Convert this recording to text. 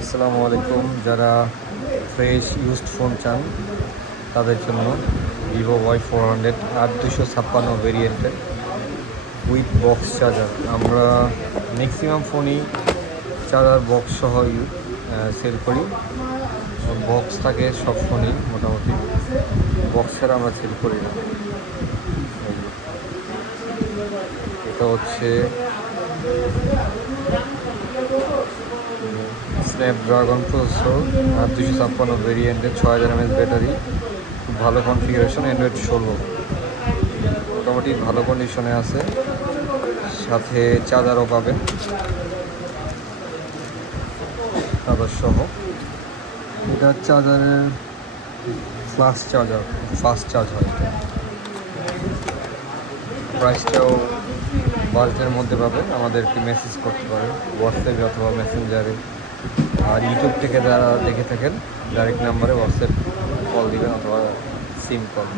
আসসালামু আলাইকুম। যারা ফ্রেশ ইউজড ফোন চান তাদের জন্য ভিভো Y400 8 256 ভেরিয়েন্টের উইথ বক্স চার্জার। আমরা ম্যাক্সিমাম ফোনই চার্জার বক্স সহ সেল করি। বক্স থাকে সব ফোনই মোটামুটি, বক্স ছাড়া আমরা সেল করি না। এটা হচ্ছে স্ন্যাপড্রাগন প্রসেসর 8 256 ভেরিয়েন্টের 6000 mAh ব্যাটারি, খুব ভালো কনফিগারেশন, অ্যান্ড্রয়েড 16 মোটামুটি ভালো কন্ডিশনে আছে। সাথে চার্জারও পাবেন চার্জার সহ। এটা চার্জারের ফাস্ট চার্জার, ফাস্ট চার্জ হয় এটা। প্রাইসটাও বাজেটের মধ্যে পাবেন। আমাদেরকে মেসেজ করতে পারেন হোয়াটসঅ্যাপে অথবা মেসেঞ্জারে। আর ইউটিউব থেকে যারা দেখে থাকেন ডাইরেক্ট নাম্বারে হোয়াটসঅ্যাপ কল দিবেন অথবা সিম কল।